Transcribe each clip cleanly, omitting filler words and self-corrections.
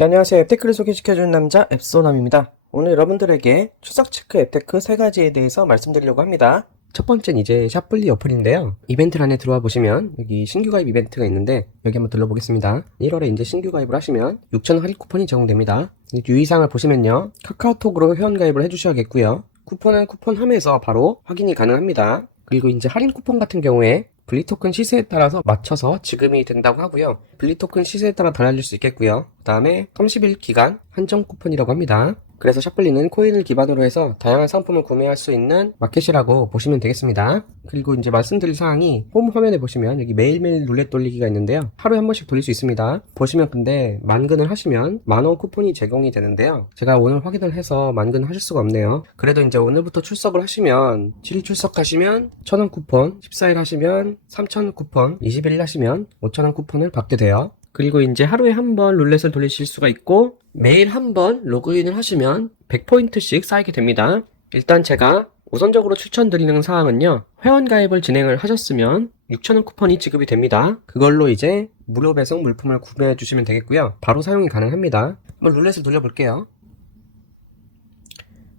네, 안녕하세요. 앱테크를 소개시켜주는 남자 앱소남입니다. 오늘 여러분들에게 추석 체크 앱테크 3가지에 대해서 말씀드리려고 합니다. 첫 번째는 이제 샵블리 어플인데요. 이벤트 안에 들어와 보시면 여기 신규 가입 이벤트가 있는데 여기 한번 둘러보겠습니다. 1월에 이제 신규 가입을 하시면 6,000원 할인 쿠폰이 제공됩니다. 유의사항을 보시면요. 카카오톡으로 회원 가입을 해주셔야겠고요. 쿠폰은 쿠폰함에서 바로 확인이 가능합니다. 그리고 이제 할인 쿠폰 같은 경우에 블리토큰 시세에 따라서 맞춰서 지급이 된다고 하고요. 블리토큰 시세에 따라 달라질 수 있겠고요. 그 다음에 30일 기간 한정 쿠폰이라고 합니다. 그래서 샵블리는 코인을 기반으로 해서 다양한 상품을 구매할 수 있는 마켓이라고 보시면 되겠습니다. 그리고 이제 말씀드릴 사항이 홈 화면에 보시면 여기 매일매일 룰렛 돌리기가 있는데요. 하루에 한 번씩 돌릴 수 있습니다. 보시면 근데 만근을 하시면 만원 쿠폰이 제공이 되는데요. 제가 오늘 확인을 해서 만근 하실 수가 없네요. 그래도 이제 오늘부터 출석을 하시면 7일 출석하시면 1,000원 쿠폰, 14일 하시면 3,000원 쿠폰, 21일 하시면 5,000원 쿠폰을 받게 돼요. 그리고 이제 하루에 한 번 룰렛을 돌리실 수가 있고 매일 한 번 로그인을 하시면 100포인트씩 쌓이게 됩니다. 일단 제가 우선적으로 추천드리는 사항은요. 회원 가입을 진행을 하셨으면 6,000원 쿠폰이 지급이 됩니다. 그걸로 이제 무료 배송 물품을 구매해 주시면 되겠고요. 바로 사용이 가능합니다. 한번 룰렛을 돌려볼게요.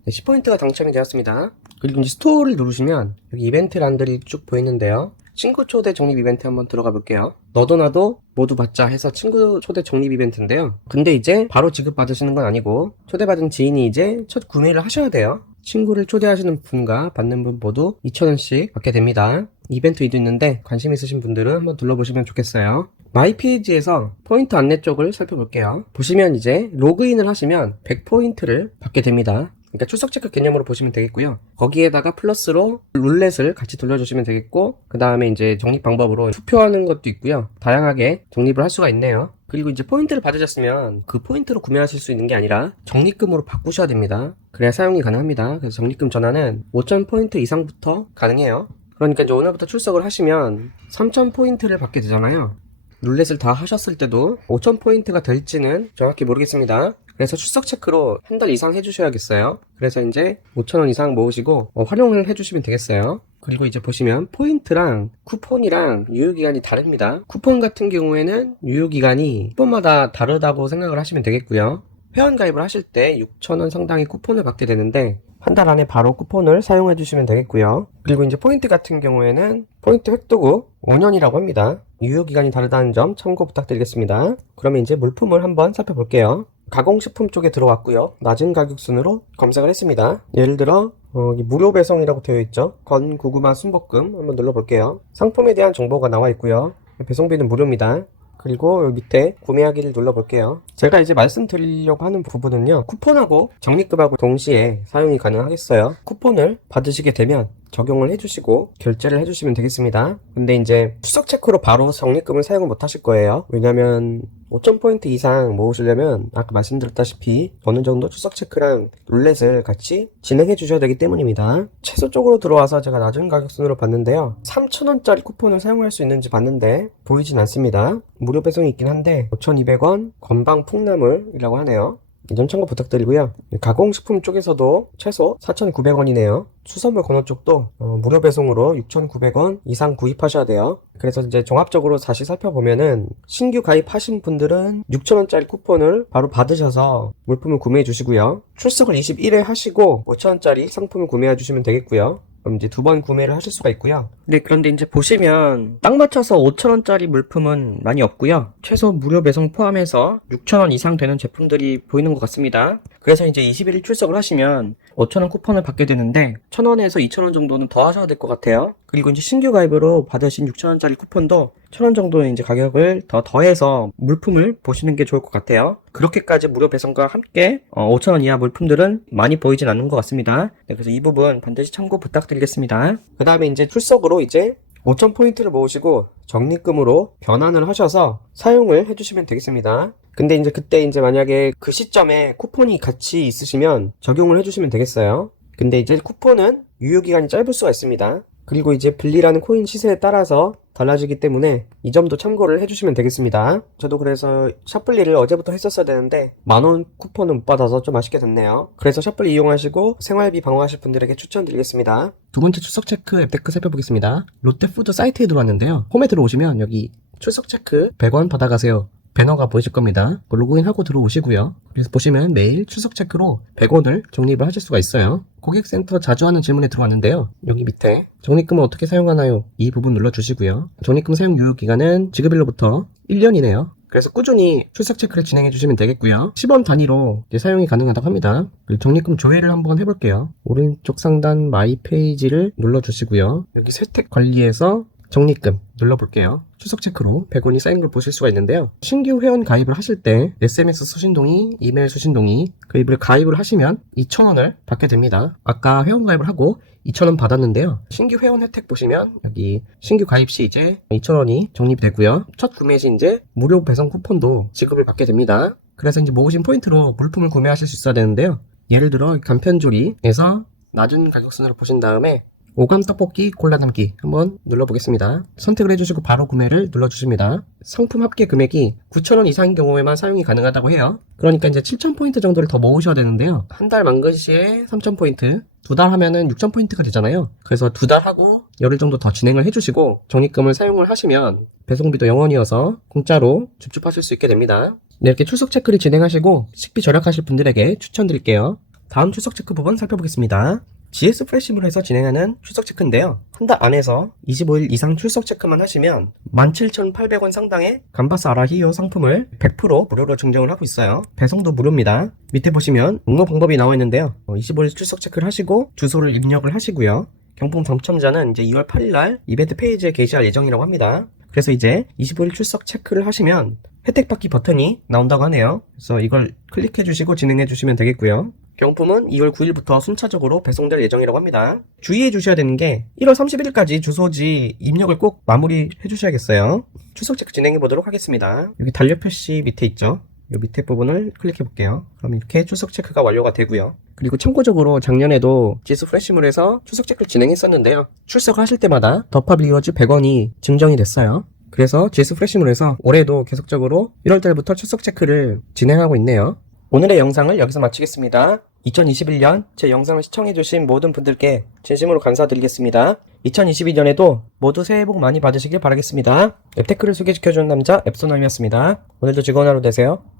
네, 10포인트가 당첨이 되었습니다. 그리고 이제 스토어를 누르시면 여기 이벤트 란들이 쭉 보이는데요. 친구 초대 적립 이벤트 한번 들어가 볼게요. 너도 나도 모두 받자 해서 친구 초대 적립 이벤트인데요. 근데 이제 바로 지급 받으시는 건 아니고 초대받은 지인이 이제 첫 구매를 하셔야 돼요. 친구를 초대하시는 분과 받는 분 모두 2,000원씩 받게 됩니다. 이벤트 2도 있는데 관심 있으신 분들은 한번 둘러보시면 좋겠어요. 마이 페이지에서 포인트 안내 쪽을 살펴볼게요. 보시면 이제 로그인을 하시면 100포인트를 받게 됩니다. 그러니까 출석 체크 개념으로 보시면 되겠고요. 거기에다가 플러스로 룰렛을 같이 돌려주시면 되겠고 그 다음에 이제 적립 방법으로 투표하는 것도 있고요. 다양하게 적립을 할 수가 있네요. 그리고 이제 포인트를 받으셨으면 그 포인트로 구매하실 수 있는 게 아니라 적립금으로 바꾸셔야 됩니다. 그래야 사용이 가능합니다. 그래서 적립금 전환은 5,000포인트 이상부터 가능해요. 그러니까 이제 오늘부터 출석을 하시면 3,000포인트를 받게 되잖아요. 룰렛을 다 하셨을 때도 5,000포인트가 될지는 정확히 모르겠습니다. 그래서 출석 체크로 한 달 이상 해주셔야겠어요. 그래서 이제 5,000원 이상 모으시고 활용을 해주시면 되겠어요. 그리고 이제 보시면 포인트랑 쿠폰이랑 유효기간이 다릅니다. 쿠폰 같은 경우에는 유효기간이 쿠폰마다 다르다고 생각을 하시면 되겠고요. 회원 가입을 하실 때 6,000원 상당의 쿠폰을 받게 되는데 한 달 안에 바로 쿠폰을 사용해 주시면 되겠고요. 그리고 이제 포인트 같은 경우에는 포인트 획도구 5년이라고 합니다. 유효기간이 다르다는 점 참고 부탁드리겠습니다. 그러면 이제 물품을 한번 살펴볼게요. 가공식품 쪽에 들어왔고요. 낮은 가격 순으로 검색을 했습니다. 예를 들어 무료 배송이라고 되어 있죠. 건고구마 순볶음 한번 눌러볼게요. 상품에 대한 정보가 나와 있고요. 배송비는 무료입니다. 그리고 여기 밑에 구매하기를 눌러볼게요. 제가 이제 말씀드리려고 하는 부분은요. 쿠폰하고 적립금하고 동시에 사용이 가능하겠어요. 쿠폰을 받으시게 되면 적용을 해주시고 결제를 해주시면 되겠습니다. 근데 이제 추석 체크로 바로 적립금을 사용을 못 하실 거예요. 왜냐면 5,000포인트 이상 모으시려면 아까 말씀드렸다시피 어느 정도 추석 체크랑 룰렛을 같이 진행해 주셔야 되기 때문입니다. 채소 쪽으로 들어와서 제가 낮은 가격순으로 봤는데요. 3,000원짜리 쿠폰을 사용할 수 있는지 봤는데 보이진 않습니다. 무료 배송이 있긴 한데 5,200원 건방 풍나물이라고 하네요. 이 점 참고 부탁드리고요. 가공식품 쪽에서도 최소 4,900원이네요. 수산물 건어 쪽도 무료 배송으로 6,900원 이상 구입하셔야 돼요. 그래서 이제 종합적으로 다시 살펴보면은 신규 가입하신 분들은 6,000원짜리 쿠폰을 바로 받으셔서 물품을 구매해 주시고요. 출석을 21회 하시고 5,000원짜리 상품을 구매해 주시면 되겠고요. 그럼 이제 2번 구매를 하실 수가 있고요. 네, 그런데 이제 보시면 딱 맞춰서 5,000원짜리 물품은 많이 없고요. 최소 무료 배송 포함해서 6,000원 이상 되는 제품들이 보이는 것 같습니다. 그래서 이제 21일 출석을 하시면 5,000원 쿠폰을 받게 되는데 1,000원에서 2,000원 정도는 더 하셔야 될 것 같아요. 그리고 이제 신규 가입으로 받으신 6,000원짜리 쿠폰도 1,000원 정도는 이제 가격을 더해서 물품을 보시는 게 좋을 것 같아요. 그렇게까지 무료 배송과 함께 5,000원 이하 물품들은 많이 보이진 않는 것 같습니다. 네, 그래서 이 부분 반드시 참고 부탁드리겠습니다. 그 다음에 이제 출석으로 이제 5,000포인트를 모으시고 적립금으로 변환을 하셔서 사용을 해주시면 되겠습니다. 근데 이제 그때 이제 만약에 그 시점에 쿠폰이 같이 있으시면 적용을 해주시면 되겠어요. 근데 이제 쿠폰은 유효기간이 짧을 수가 있습니다. 그리고 이제 블리라는 코인 시세에 따라서 달라지기 때문에 이 점도 참고를 해주시면 되겠습니다. 저도 그래서 샵블리를 어제부터 했었어야 되는데 만원 쿠폰은 못 받아서 좀 아쉽게 됐네요. 그래서 샵블리 이용하시고 생활비 방어하실 분들에게 추천드리겠습니다. 두 번째 출석 체크 앱테크 살펴보겠습니다. 롯데푸드 사이트에 들어왔는데요. 홈에 들어오시면 여기 출석 체크 100원 받아가세요 배너가 보이실 겁니다. 로그인하고 들어오시고요. 그래서 보시면 매일 출석 체크로 100원을 적립을 하실 수가 있어요. 고객센터 자주 하는 질문에 들어왔는데요. 여기 밑에 적립금은 어떻게 사용하나요? 이 부분 눌러주시고요. 적립금 사용 유효기간은 지급일로부터 1년이네요. 그래서 꾸준히 출석 체크를 진행해 주시면 되겠고요. 10원 단위로 이제 사용이 가능하다고 합니다. 그리고 적립금 조회를 한번 해볼게요. 오른쪽 상단 마이 페이지를 눌러주시고요. 여기 세택 관리에서 적립금 눌러볼게요. 출석 체크로 100원이 쌓인 걸 보실 수가 있는데요. 신규 회원 가입을 하실 때 SMS 수신동의, 이메일 수신동의 가입을 하시면 2,000원을 받게 됩니다. 아까 회원 가입을 하고 2,000원 받았는데요. 신규 회원 혜택 보시면 여기 신규 가입 시 이제 2,000원이 적립되고요. 첫 구매 시 이제 무료 배송 쿠폰도 지급을 받게 됩니다. 그래서 이제 모으신 포인트로 물품을 구매하실 수 있어야 되는데요. 예를 들어 간편조리에서 낮은 가격선으로 보신 다음에 오감 떡볶이 골라 담기 한번 눌러보겠습니다. 선택을 해주시고 바로 구매를 눌러주십니다. 상품 합계 금액이 9,000원 이상인 경우에만 사용이 가능하다고 해요. 그러니까 이제 7,000포인트 정도를 더 모으셔야 되는데요. 한 달 만기 시에 3,000포인트, 두 달 하면은 6,000포인트가 되잖아요. 그래서 두 달 하고 열흘 정도 더 진행을 해주시고 적립금을 사용을 하시면 배송비도 0원이어서 공짜로 줍줍하실 수 있게 됩니다. 네, 이렇게 출석 체크를 진행하시고 식비 절약하실 분들에게 추천드릴게요. 다음 출석 체크 부분 살펴보겠습니다. GS 플래시몰에서 진행하는 출석 체크인데요. 한 달 안에서 25일 이상 출석 체크만 하시면 17,800원 상당의 감바스 아라히요 상품을 100% 무료로 증정을 하고 있어요. 배송도 무료입니다. 밑에 보시면 응모 방법이 나와 있는데요. 25일 출석 체크를 하시고 주소를 입력을 하시고요. 경품 당첨자는 이제 2월 8일날 이벤트 페이지에 게시할 예정이라고 합니다. 그래서 이제 25일 출석 체크를 하시면 혜택 받기 버튼이 나온다고 하네요. 그래서 이걸 클릭해 주시고 진행해 주시면 되겠고요. 경품은 2월 9일부터 순차적으로 배송될 예정이라고 합니다. 주의해 주셔야 되는 게 1월 31일까지 주소지 입력을 꼭 마무리해 주셔야겠어요. 출석 체크 진행해 보도록 하겠습니다. 여기 달력 표시 밑에 있죠? 이 밑에 부분을 클릭해 볼게요. 그럼 이렇게 출석 체크가 완료가 되고요. 그리고 참고적으로 작년에도 GS 플래시몰에서 출석 체크를 진행했었는데요. 출석하실 때마다 더팝 리워즈 100원이 증정이 됐어요. 그래서 GS 플래시몰에서 올해도 계속적으로 1월달부터 출석 체크를 진행하고 있네요. 오늘의 영상을 여기서 마치겠습니다. 2021년 제 영상을 시청해주신 모든 분들께 진심으로 감사드리겠습니다. 2022년에도 모두 새해 복 많이 받으시길 바라겠습니다. 앱테크를 소개시켜주는 남자 앱소남이었습니다. 오늘도 즐거운 하루 되세요.